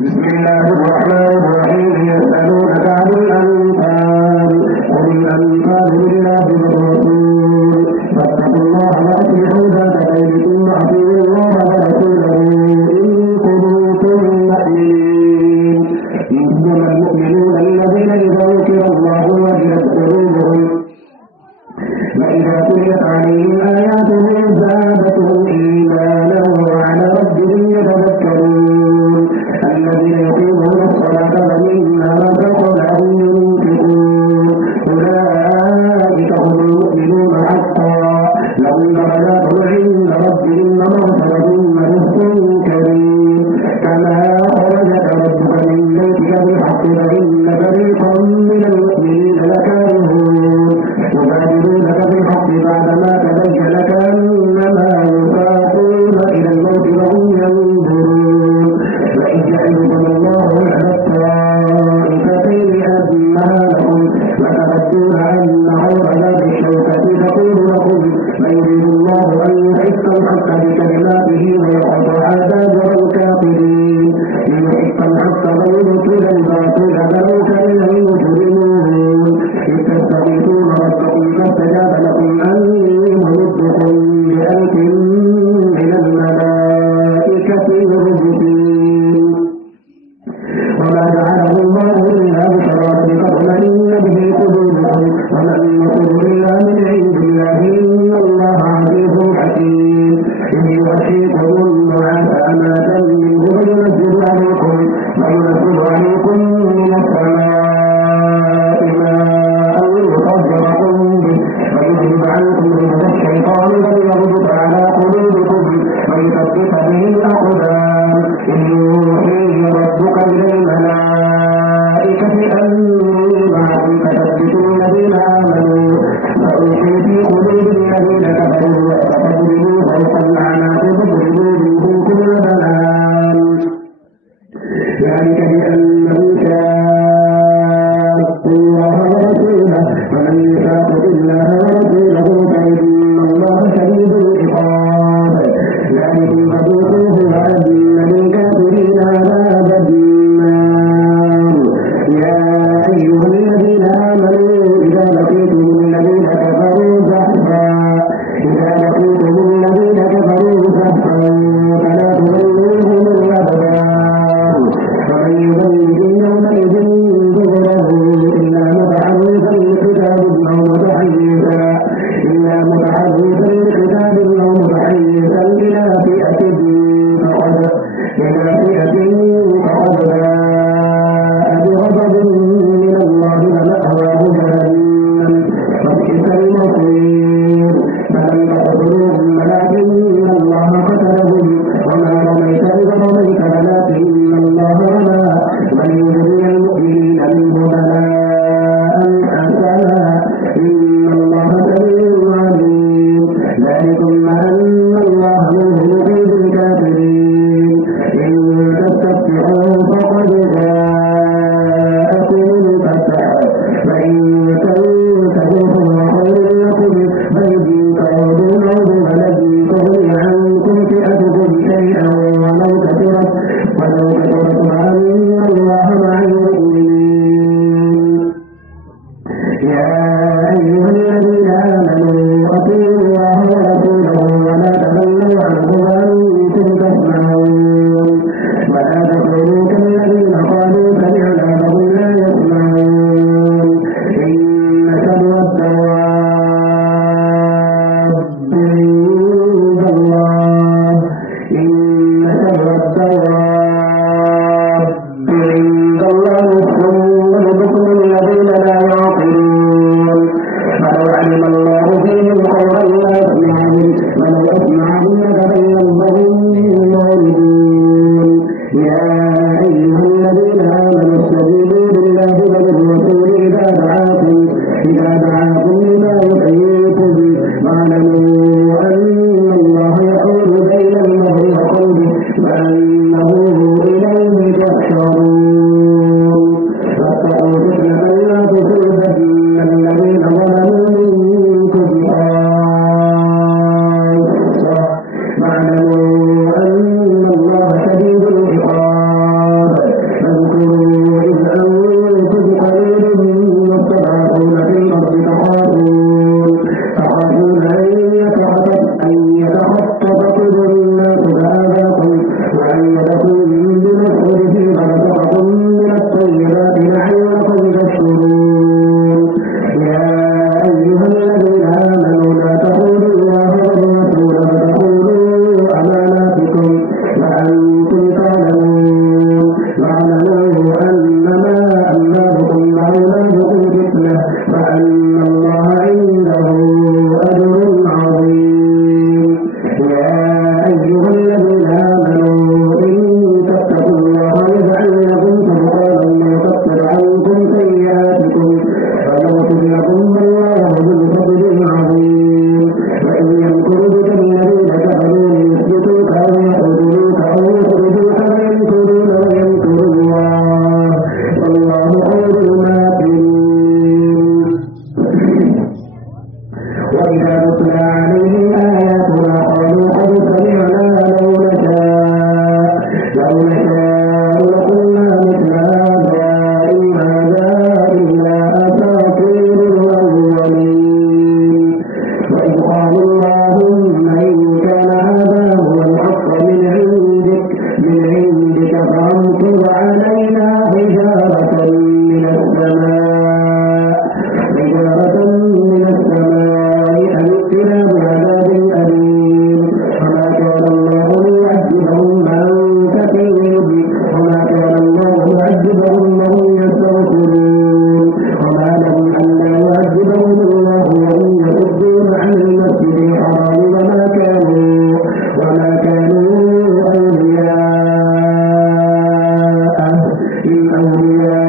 بسم الله الرحمن الرحيم يسألونك عن الأنفال قل الأنفال لله والرسول فاتقوا الله وأصلحوا ذات بينكم وأطيعوا الله ورسوله إن كنتم مؤمنين إنما المؤمنون الذين إذا ذكر الله وجلت قلوبهم وإذا تليت عليهم آياته زادتهم إيمانا وعلى ربهم يتذكرون الذين يقيمون الصلاة ومما رزقناهم ينفقون أولئك هم المؤمنون حقا لهم درجات عند ربهم ومغفرة ورزق كريم كما أخرجك ربك من بيتك بالحق فإن فريقا من المؤمنين لكارهون يجادلونك بالحق بعدما تبين كأنما يساقون إلى الموت وهم ينظرون وإذ يعظكم الله إحدى الطائفتين أنها لكم وتردون أن غير ذات الشوكة تقول لكم ويريد الله أن يحق الحق بكلماته ويقطع دابر الكافرين ليحق الحق ويبطل الباطل ولو كره المجرمون إذ تستغيثون ربكم فاستجاب لكم أني ممدكم بألف من الملائكة مردفين وما جعله الله إلا بشرى لتطمئن به قلوبكم وما النصر إلا من عند الله إن الله عزيز حكيم إذ يغشيكم النعاس أمانة منه وينزل عليكم من السماء ماء ليطهركم به ويذهب عنكم رجز الشيطان فليربط على قلوبكم ويثبت به الأقدام إذ يوحي ربك إلى الملائكة أني معكم فثبتوا الذين آمنوا فأوحي في قلوب الذين كفروا فاضربوا فوق الأعناق فاضربوا منهم كل بنان ذلك بأنه شاقوا الله ورسوله ومن يشاقق الله ورسوله فإن الله شديد العقاب ذلكم فذوقوه وأن للكافرين عذاب النار يا أيها الذين آمنوا إذا لقيتم الذين كفروا زحفا فلا تولوهم الأدبار ومن يولهم يومئذ دبره إلا متحرفا لقتال أو متحيزا إلى فئة فقد باء بغضب من الله ومأواه جهنم وبئس المصير فلم تقتلوهم ولكن الله قتلهم وما رميت إذ رميت ولكن الله رمى وليجزي المؤمنين منه بلاء حسنا إن الله سميع عليم ذلكم أن الله منه يغيظ الكافرين إن تستفتحوا فقد جاءكم الفتح فإن تنتهوا فهو خير لكم وإن تعودوا نعود ولن تغني عنكم فئتكم شيئا ولو كثرت وأن الله مع المؤمنين يا أيها الذين آمنوا أطيعوا الله ورسوله ولا تولوا عنه وأنتم تسمعون ولا تكونوا كالذين قالوا سمعنا وهم لا يسمعون إن شر الدواب عند الله الصم والبكم الذين لا يعقلون فلو علم الله فيهم خيرا لأسمعهم ولو أسمعهم لتبينهم معرضون يا أيها الذين آمنوا استجيبوا لله وللرسول إذا دعاكم لما يحييكم واعلموا أن الله يحول بين المرء وقلبه وأنه إليه تحشرون واتقوا فتنة لا تصيبن الذين ظلموا منكم خاصة واعلموا أن الله شديد العقاب قلنا مثل هذا إن هذا إلا أساطير الأولين وإذ قالوا اللهم إن كان هذا هو الحق من عندك فأمطر علينا حجارة من السماء أو ائتنا بعذاب أليم وما كان الله ليعذبهم وأنت فيهم وما كان الله معذبهم وهم يستغفرون وما لهم ألا يعذبهم الله وهم يصدون عن المسجد الحرام وما كانوا أولياءه إن أولياءه